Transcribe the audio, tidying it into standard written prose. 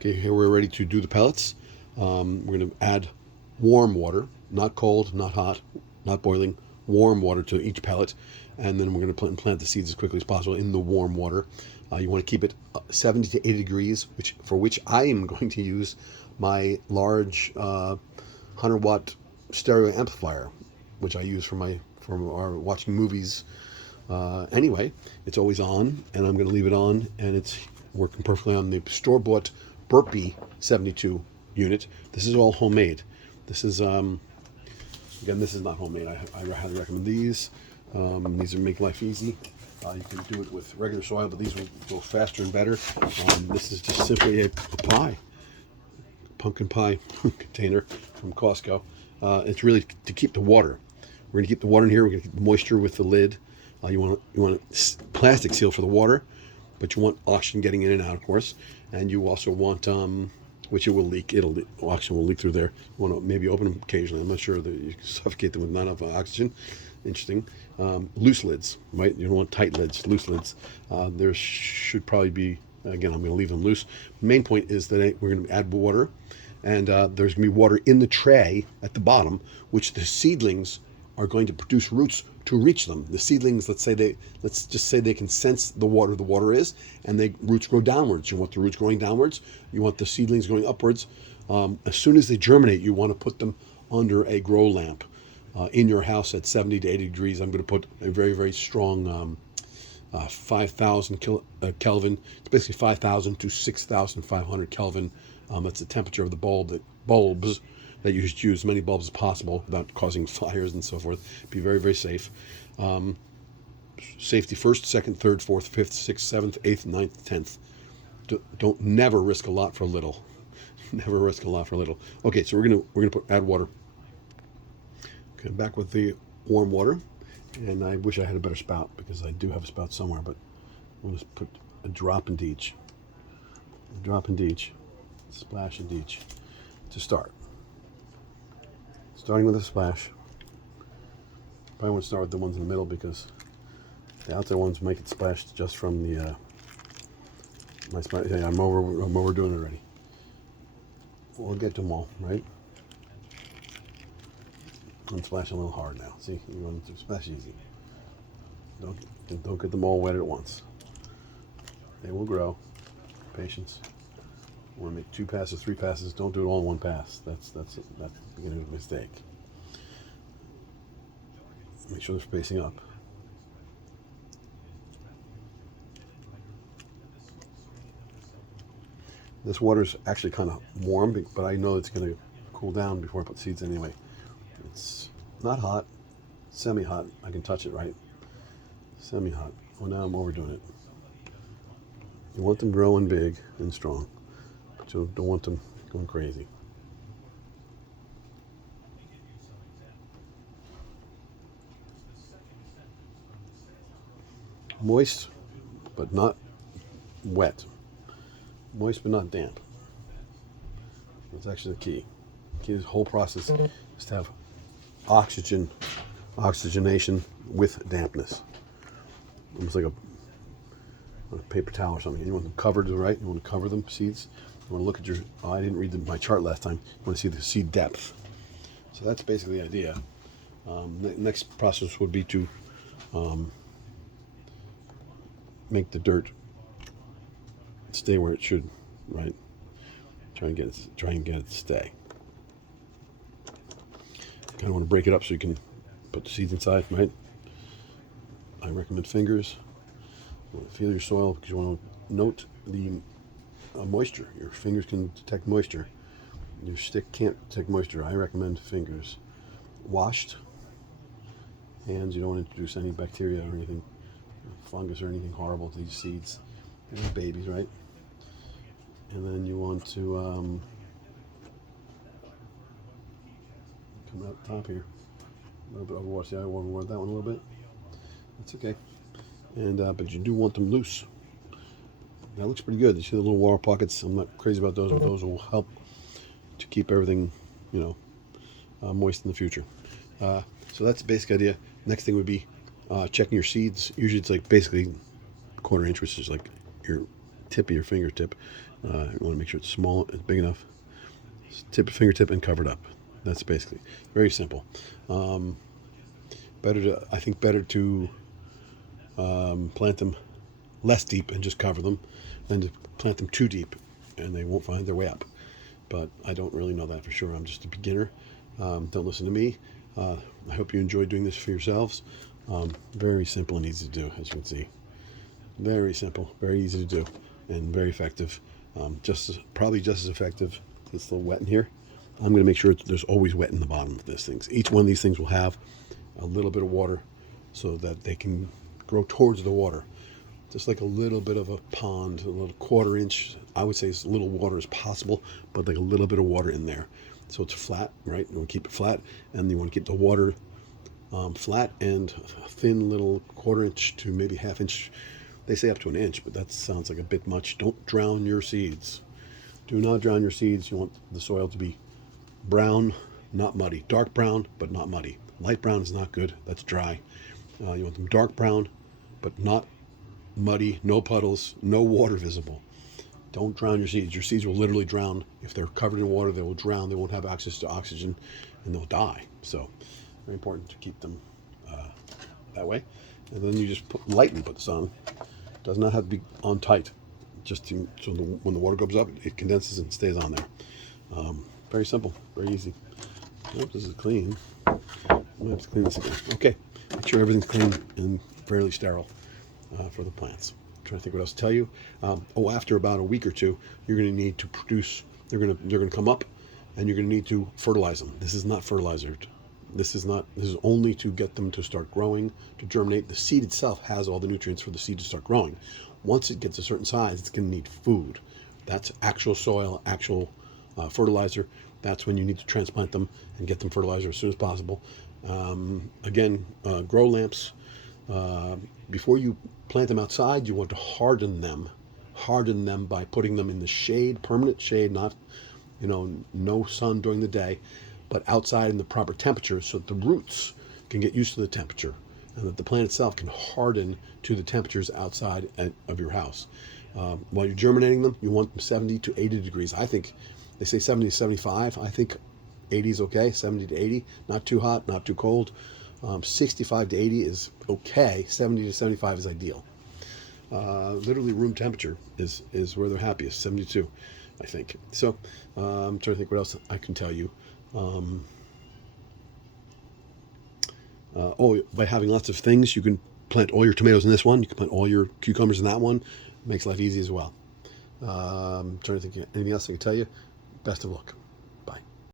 Okay, here we're ready to do the pellets. We're going to add warm water, not cold, not hot, not boiling, warm water to each pellet. And then we're going to plant the seeds as quickly as possible in the warm water. You want to keep it 70 to 80 degrees, for which I am going to use my large 100-watt stereo amplifier, which I use for our watching movies. Anyway, it's always on, and I'm going to leave it on, and it's working perfectly on the store-bought Burpee 72 unit. This is all homemade. This is again, this is not homemade. I highly recommend these. These are make life easy. You can do it with regular soil, but these will go faster and better. This is just simply a pie, pumpkin pie container from Costco. It's really to keep the water. We're going to keep the water in here. We're going to keep the moisture with the lid. You want a plastic seal for the water, but you want oxygen getting in and out, of course. And you also want, which it will leak. Oxygen will leak through there. You want to maybe open them occasionally. I'm not sure that you can suffocate them with not enough oxygen. Interesting. Loose lids, right? You don't want tight lids, loose lids. There should probably be, again, I'm going to leave them loose. The main point is that we're going to add water, and there's going to be water in the tray at the bottom, which the seedlings are going to produce roots to reach them. The seedlings, let's just say they can sense the water is, and roots grow downwards. You want the roots growing downwards. You want the seedlings going upwards. As soon as they germinate, you want to put them under a grow lamp in your house at 70 to 80 degrees. I'm going to put a very, very strong 5,000 Kelvin. It's basically 5,000 to 6,500 Kelvin. That's the temperature of the bulbs. That you should use as many bulbs as possible without causing fires and so forth. Be very, very safe. Safety first, second, third, fourth, fifth, sixth, seventh, eighth, ninth, 10th. Don't never risk a lot for little. Never risk a lot for little. Okay, so we're gonna add water. Okay, back with the warm water, and I wish I had a better spout because I do have a spout somewhere, but we'll just put a drop into each. A drop into each. Splash into each to start. Starting with a splash. Probably want to start with the ones in the middle because the outside ones make it splash just from the my splash. Yeah, I'm overdoing it already. We'll get to them all, right? I'm splashing a little hard now. See, you want to splash easy. Don't get them all wet at once. They will grow. Patience. You want to make 2 passes, 3 passes. Don't do it all in one pass. That's the beginning of a mistake. Make sure they're spacing up. This water's actually kind of warm, but I know it's going to cool down before I put seeds anyway. It's not hot, semi-hot. I can touch it, right? Semi-hot. Well, now I'm overdoing it. You want them growing big and strong. So don't want them going crazy. Moist, but not wet. Moist, but not damp. That's actually the key. The key to this whole process is to have oxygenation with dampness. Almost like a paper towel or something. You want them covered, right? You want to cover them, seeds. You want to look at I didn't read my chart last time. You want to see the seed depth. So that's basically the idea. The next process would be to make the dirt stay where it should, right? Try and get it to stay. Kind of want to break it up so you can put the seeds inside, right? I recommend fingers. You want to feel your soil because you want to note the moisture. Your fingers can detect moisture. Your stick can't detect moisture. I recommend fingers. Washed hands. You don't want to introduce any bacteria or anything, fungus or anything horrible to these seeds. They're babies, right? And then you want to come out top here. A little bit overwater. See, I overwatered that one a little bit. That's okay. And but you do want them loose. That looks pretty good. You see the little water pockets? I'm not crazy about those, but those will help to keep everything, moist in the future. So that's the basic idea. Next thing would be checking your seeds. Usually it's like basically a quarter inch, which is like your tip of your fingertip. You want to make sure it's small, it's big enough. Tip a fingertip and cover it up. That's basically very simple. I think better to plant them less deep and just cover them than to plant them too deep and they won't find their way up. But I don't really know that for sure. I'm just a beginner. Don't listen to me. I hope you enjoy doing this for yourselves. Very simple and easy to do, as you can see. Very simple, very easy to do, and very effective. Probably just as effective. It's a little wet in here. I'm going to make sure there's always wet in the bottom of this thing. Each one of these things will have a little bit of water so that they can grow towards the water. Just like a little bit of a pond, a little 1/4 inch. I would say as little water as possible, but like a little bit of water in there. So it's flat, right? You want to keep it flat, and you want to keep the water flat and a thin little 1/4 inch to maybe 1/2 inch. They say up to 1 inch, but that sounds like a bit much. Don't drown your seeds. Do not drown your seeds. You want the soil to be brown, not muddy. Dark brown, but not muddy. Light brown is not good. That's dry. You want them dark brown, but not muddy, no puddles, no water visible. Don't drown your seeds. Your seeds will literally drown. If they're covered in water, they will drown. They won't have access to oxygen, and they'll die. So, very important to keep them that way. And then you just lightly put this on. It does not have to be on tight. When the water goes up, it condenses and stays on there. Very simple, very easy. I hope this is clean. I'm gonna have to clean this again. Okay, make sure everything's clean and fairly sterile for the plants. I'm trying to think what else to tell you. After about a week or two, you're going to need to produce. They're going to come up, and you're going to need to fertilize them. This is not fertilizer. This is only to get them to start growing, to germinate. The seed itself has all the nutrients for the seed to start growing. Once it gets a certain size, it's going to need food. That's actual soil, actual fertilizer. That's when you need to transplant them and get them fertilizer as soon as possible. Grow lamps. Before you plant them outside, you want to harden them. Harden them by putting them in the shade, permanent shade, not, no sun during the day, but outside in the proper temperature so that the roots can get used to the temperature and that the plant itself can harden to the temperatures outside of your house. While you're germinating them, you want them 70 to 80 degrees. I think they say 70 to 75. I think 80 is okay, 70 to 80. Not too hot, not too cold. 65 to 80 is okay. 70 to 75 is ideal. Literally room temperature is where they're happiest, 72, I think. So I'm trying to think what else I can tell you. By having lots of things, you can plant all your tomatoes in this one. You can plant all your cucumbers in that one. It makes life easy as well. I'm trying to think of anything else I can tell you. Best of luck.